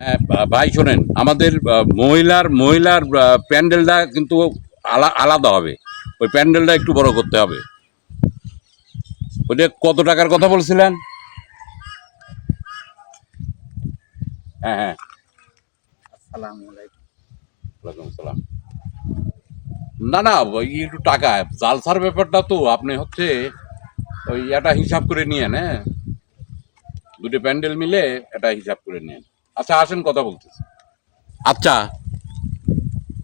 হ্যাঁ, ভাই শোনেন, আমাদের মহিলার মহিলার প্যান্ডেলটা কিন্তু আলাদা হবে। ওই প্যান্ডেলটা একটু বড় করতে হবে। ওইটা কত টাকার কথা বলছিলেন? হ্যাঁ হ্যাঁ। আসসালামু আলাইকুম। ওয়ালাইকুম আসসালাম। না না, ওই একটু টাকা জালসার ব্যাপারটা তো আপনি হচ্ছে ওই একটা হিসাব করে নিয়েন। হ্যাঁ, দুটো প্যান্ডেল মিলে একটা হিসাব করে নিয়েন। আচ্ছা আসেন, কথা বলতেছি। আচ্ছা,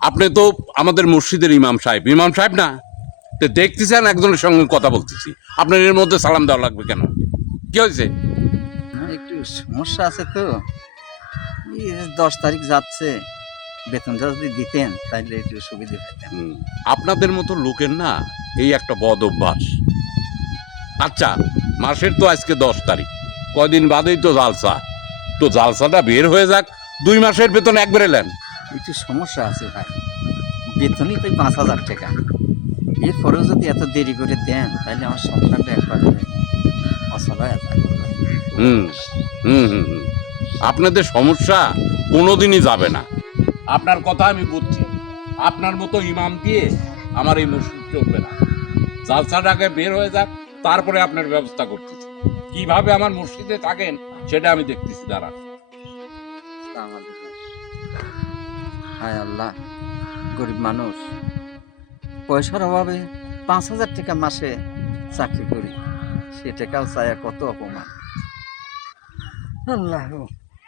আপনি তো আমাদের মসজিদের ইমাম সাহেব না? তো দেখতেছেন একজনের সঙ্গে কথা বলতেছি, আপনার এর মধ্যে সালাম দেওয়া লাগবে কেন? কি হয়েছে? না, একটু সমস্যা আছে তো। এই 10 তারিখ যাচ্ছে, বেতনটা যদি দিতেন তাহলে একটু সুবিধা পেতাম। আপনাদের মতো লোকের না এই একটা বদ অভ্যাস। আচ্ছা, মাসের তো আজকে 10 তারিখ, কয়দিন বাদেই তো জালসা। তো জালসাটা বের হয়ে যাক, 2 মাসের বেতন একবারে নেন। একটু সমস্যা আছে ভাই, বেতনই তো 5,000 টাকা। এরপরেও যদি এত দেরি করে দেন তাহলে আমার সংসারটা একবারে অচল হয়ে যায়। হুম হুম হুম হুম আপনাদের সমস্যা কোনোদিনই যাবে না। আপনার কথা আমি বুঝছি, আপনার মতো ইমাম দিয়ে আমার এই মসজিদ চলবে না। জালসাটা আগে বের হয়ে যাক, তারপরে আপনার ব্যবস্থা করতেছি। কিভাবে আমার মসজিদে থাকেন সেটা আমি দেখতেছি, দাঁড়ান। হায় আল্লাহ, গরিব মানুষ, পয়সার অভাবে 5,000 টাকা মাসে চাকরি করি, সে টাকাও চায়, কত অপমান। আল্লাহ।